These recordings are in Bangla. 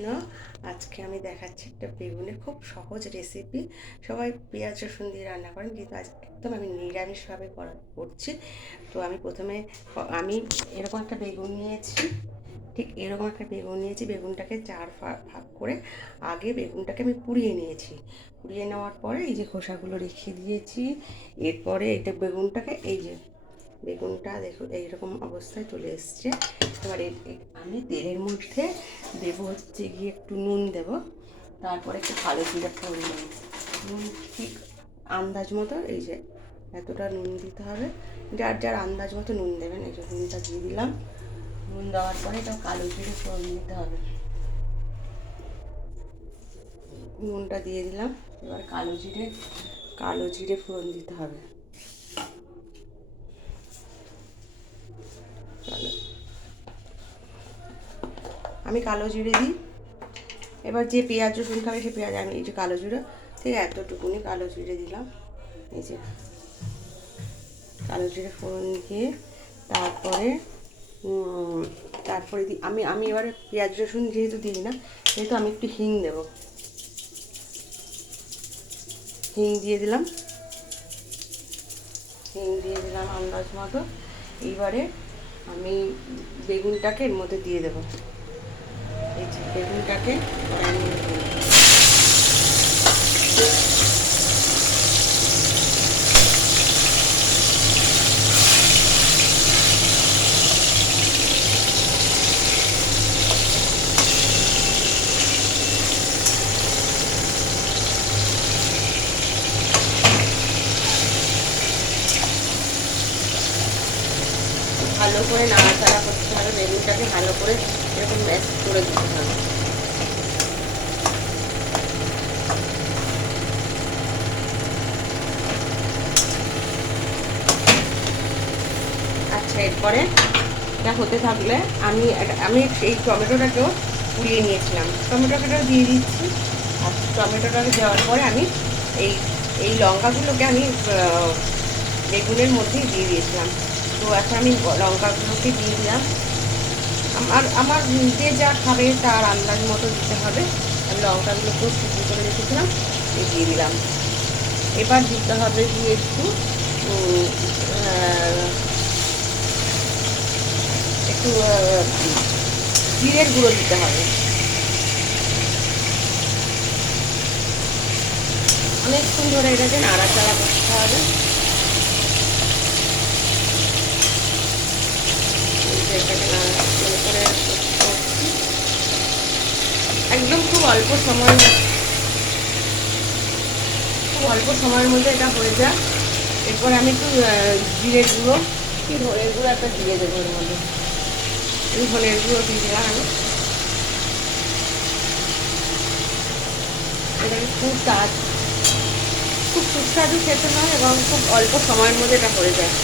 কৃষ্ণ। আজকে আমি দেখাচ্ছি একটা বেগুনের খুব সহজ রেসিপি। সবাই পেঁয়াজ রসুন দিয়ে রান্না করেন, কিন্তু আজ একদম আমি নিরামিষভাবে করছি। তো আমি প্রথমে আমি এরকম একটা বেগুন নিয়েছি, ঠিক এরকম একটা বেগুন নিয়েছি। বেগুনটাকে চার ভাগ করে আগে বেগুনটাকে আমি পুড়িয়ে নিয়েছি। পুড়িয়ে নেওয়ার পরে এই যে খোসাগুলো রেখে দিয়েছি। এরপরে এটা বেগুনটাকে এই যে বেগুনটা দেখো এইরকম অবস্থায় চলে এসছে। এবার আমি তেলের মধ্যে দেবো হচ্ছে গিয়ে একটু নুন দেবো, তারপরে একটু ভালো জিরে ফোড়ন দেবো। নুন ঠিক আন্দাজ মতো, এই যে এতটা নুন দিতে হবে, যার যার আন্দাজ মতো নুন দেবেন। এই যে নুনটা দিয়ে দিলাম। নুন দেওয়ার পরে এটা কালো জিরে ফোড়ন দিতে হবে। নুনটা দিয়ে দিলাম। এবার কালো জিরে ফোড়ন দিতে হবে। আমি কালো জিরে দিই। এবার যে পেঁয়াজ রসুন খাবে সে পেঁয়াজ, আমি এই যে কালো জিরে ঠিক এতটুকুনি কালো জিরে দিলাম। এই যে কালো জিরে ফোড়ন দিয়ে তারপরে তারপরে দিই আমি এবারে পেঁয়াজ রসুন যেহেতু দিই না, সেহেতু আমি একটু হিং দেব। হিং দিয়ে দিলাম আন্দাজ মতো। এইবারে আমি বেগুনটাকে এর মধ্যে দিয়ে দেবো। এই যে বেগুনটাকে ভালো করে নাড়াচাড়া করতে হবে। বেগুনটাকে ভালো করে এরকম ম্যাশ করে দিতে হবে। আচ্ছা, এরপরে এটা হতে থাকলে আমি আমি এই টমেটোটাকেও পুড়িয়ে নিয়েছিলাম, টমেটোটাকেও দিয়ে দিচ্ছি। আর টমেটোটাকে দেওয়ার পরে আমি এই এই লঙ্কাগুলোকে আমি বেগুনের মধ্যেই দিয়ে দিয়েছিলাম। তো এখন আমি লঙ্কাগুলোকে দিয়ে দিলাম। আমার যে যা খাবে তার আন্দাজ মতো দিতে হবে। আমি লঙ্কাগুলোকেও শুকনো করে রেখেছিলাম, দিয়ে দিলাম। এবার দিতে হবে দিয়ে একটু একটু জিরের গুঁড়ো দিতে হবে। অনেকক্ষণ ধরে এটাকে নাড়াচাড়া করতে হবে। এটাকে নাড়াচাড়া করে একদম খুব অল্প সময়ের মধ্যে এটা হয়ে যায়। এরপর আমি একটু জিরের গুঁড়ো, কি ধনের গুঁড়ো একটা দিয়ে দেবো এর মধ্যে। এই ধনের গুঁড়ো দিয়ে দিলাম আমি। এটাকে খুব সুস্বাদু খেতে হয় এবং খুব অল্প সময়ের মধ্যে এটা হয়ে যায়।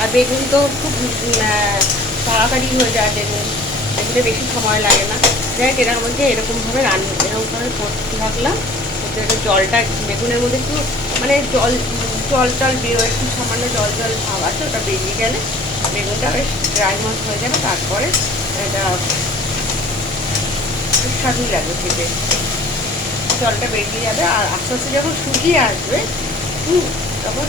আর বেগুন তো খুব তাড়াতাড়ি হয়ে যায়। বেগুনে বেশি সময় লাগে না। যাই হোক, এরকমভাবে এরকমভাবে করতে থাকলাম। জলটা বেগুনের মধ্যে একটু মানে জল বেরোয়, একটু সামান্য জল ভাব আছে, ওটা বেরিয়ে গেলে বেগুনটা বেশ ড্রাই মত হয়ে যাবে। তারপরে এটা সুস্বাদুই লাগবে খেতে। জলটা বেরিয়ে যাবে আর আস্তে আস্তে যখন শুকিয়ে আসবে তখন